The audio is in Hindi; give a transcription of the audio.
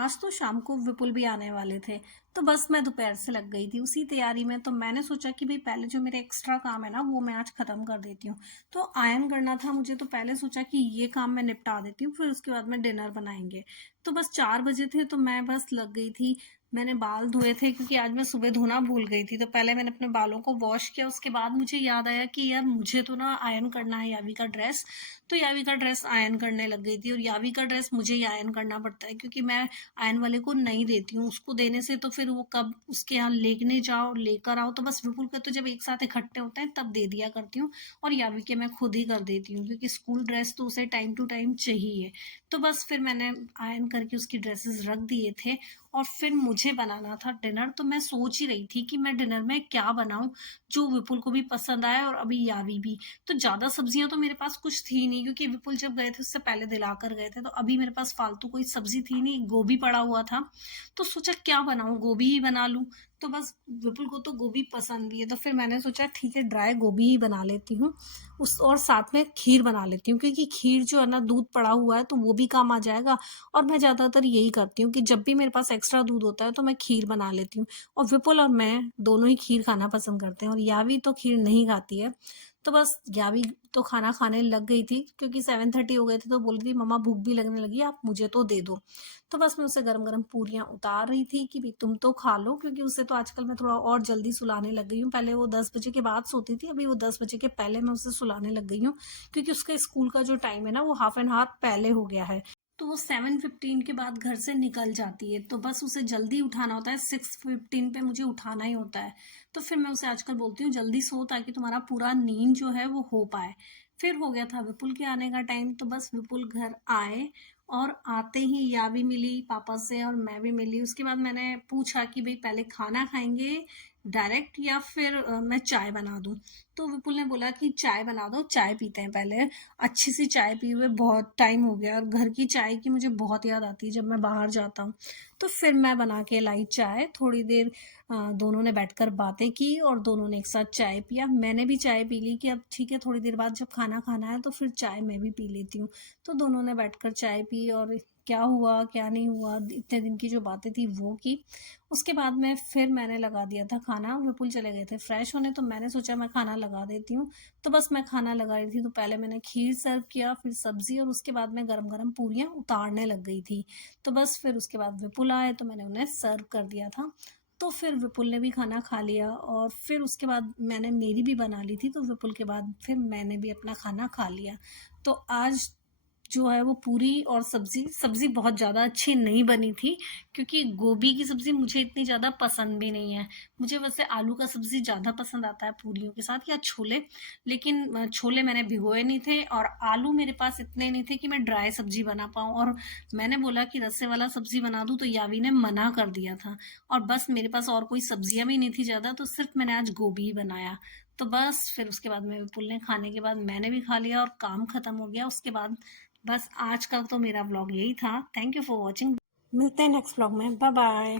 आज तो शाम को विपुल भी आने वाले थे। तो बस मैं दोपहर से लग गई थी उसी तैयारी में। तो मैंने सोचा कि भाई पहले जो मेरे एक्स्ट्रा काम है ना वो मैं आज खत्म कर देती हूँ। तो आयरन करना था मुझे, तो पहले सोचा कि ये काम मैं निपटा देती हूँ, फिर उसके बाद में डिनर बनाएंगे। तो बस 4 बजे थे तो मैं बस लग गई थी। मैंने बाल धोए थे क्योंकि आज मैं सुबह धोना भूल गई थी। तो पहले मैंने अपने बालों को वॉश किया, उसके बाद मुझे याद आया कि यार मुझे तो ना आयरन करना है यावी का ड्रेस। तो यावी का ड्रेस आयरन करने लग गई थी, और यावी का ड्रेस मुझे ही आयरन करना पड़ता है क्योंकि मैं आयरन वाले को नहीं देती हूँ। उसको देने से तो फिर वो कब उसके यहाँ लेने जाओ लेकर आओ, तो बस विपुल के तो जब एक साथ इकट्ठे होते हैं तब दे दिया करती हूँ। और यावी के मैं खुद ही कर देती हूँ क्योंकि स्कूल ड्रेस तो उसे टाइम टू टाइम चाहिए। तो बस फिर मैंने आयरन करके उसकी ड्रेसेस रख दिए थे। और फिर मुझे बनाना था डिनर। तो मैं सोच ही रही थी कि मैं डिनर में क्या बनाऊं जो विपुल को भी पसंद आए और अभी यावी भी। तो ज्यादा सब्जियां तो मेरे पास कुछ थी नहीं क्योंकि विपुल जब गए थे उससे पहले दिला कर गए थे। तो अभी मेरे पास फालतू कोई सब्जी थी नहीं, गोभी पड़ा हुआ था। तो सोचा क्या बनाऊं, गोभी ही बना लूं। तो बस विपुल को तो गोभी पसंद भी है, तो फिर मैंने सोचा ठीक है ड्राई गोभी ही बना लेती हूँ। उस और साथ में खीर बना लेती हूँ क्योंकि खीर जो है ना दूध पड़ा हुआ है तो वो भी काम आ जाएगा। और मैं ज़्यादातर यही करती हूँ कि जब भी मेरे पास एक्स्ट्रा दूध होता है तो मैं खीर बना लेती हूँ। और विपुल और मैं दोनों ही खीर खाना पसंद करते हैं, और यावी तो खीर नहीं खाती है। तो बस यावी तो खाना खाने लग गई थी क्योंकि 7:30 हो गए थे। तो बोल रही थी मम्मा भूख भी लगने लगी, आप मुझे तो दे दो। तो बस मैं उसे गरम गरम पूरियां उतार रही थी कि भाई तुम तो खा लो, क्योंकि उसे तो आजकल मैं थोड़ा और जल्दी सुलाने लग गई हूँ। पहले वो 10 बजे के बाद सोती थी, अभी वो 10 बजे के पहले मैं उसे सुलाने लग गई हूँ क्योंकि उसका स्कूल का जो टाइम है ना वो हाफ एन आवर पहले हो गया है। तो वो 7:15 के बाद घर से निकल जाती है। तो बस उसे जल्दी उठाना होता है, 6:15 पे मुझे उठाना ही होता है। तो फिर मैं उसे आजकल बोलती हूँ जल्दी सो ताकि तुम्हारा पूरा नींद जो है वो हो पाए। फिर हो गया था विपुल के आने का टाइम। तो बस विपुल घर आए, और आते ही यावी मिली पापा से और मैं भी मिली। उसके बाद मैंने पूछा कि भाई पहले खाना खाएंगे डायरेक्ट या फिर मैं चाय बना दूं। तो विपुल ने बोला कि चाय बना दो, चाय पीते हैं पहले। अच्छी सी चाय पिए हुए बहुत टाइम हो गया, और घर की चाय की मुझे बहुत याद आती है जब मैं बाहर जाता हूँ। तो फिर मैं बना के लाई चाय। थोड़ी देर दोनों ने बैठकर बातें की और दोनों ने एक साथ चाय पिया। मैंने भी चाय पी ली कि अब ठीक है थोड़ी देर बाद जब खाना खाना है तो फिर चाय मैं भी पी लेती हूँ। तो दोनों ने बैठकर चाय पी, और क्या हुआ क्या नहीं हुआ इतने दिन की जो बातें थी वो की। उसके बाद में फिर मैंने लगा दिया था खाना। विपुल चले गए थे फ्रेश होने, तो मैंने सोचा मैं खाना लगा देती हूँ। तो बस मैं खाना लगा रही थी तो पहले मैंने खीर सर्व किया, फिर सब्जी, और उसके बाद मैं गरम गरम पूरियां उतारने लग गई थी। तो बस फिर उसके बाद विपुल आए तो मैंने उन्हें सर्व कर दिया था। तो फिर विपुल ने भी खाना खा लिया, और फिर उसके बाद मैंने मेरी भी बना ली थी। तो विपुल के बाद फिर मैंने भी अपना खाना खा लिया। तो आज जो है वो पूरी और सब्जी सब्जी बहुत ज़्यादा अच्छी नहीं बनी थी क्योंकि गोभी की सब्जी मुझे इतनी ज़्यादा पसंद भी नहीं है। मुझे वैसे आलू का सब्जी ज़्यादा पसंद आता है पूरियों के साथ, या छोले। लेकिन छोले मैंने भिगोए नहीं थे, और आलू मेरे पास इतने नहीं थे कि मैं ड्राई सब्जी बना पाऊँ। और मैंने बोला कि रस्से वाला सब्जी बना दूँ तो यावी ने मना कर दिया था। और बस मेरे पास और कोई सब्जियां भी नहीं थी ज़्यादा, तो सिर्फ मैंने आज गोभी ही बनाया। तो बस फिर उसके बाद में विपुल ने खाने के बाद मैंने भी खा लिया और काम खत्म हो गया उसके बाद। बस आज का तो मेरा व्लॉग यही था। Thank you for watching. मिलते हैं नेक्स्ट व्लॉग में। Bye bye.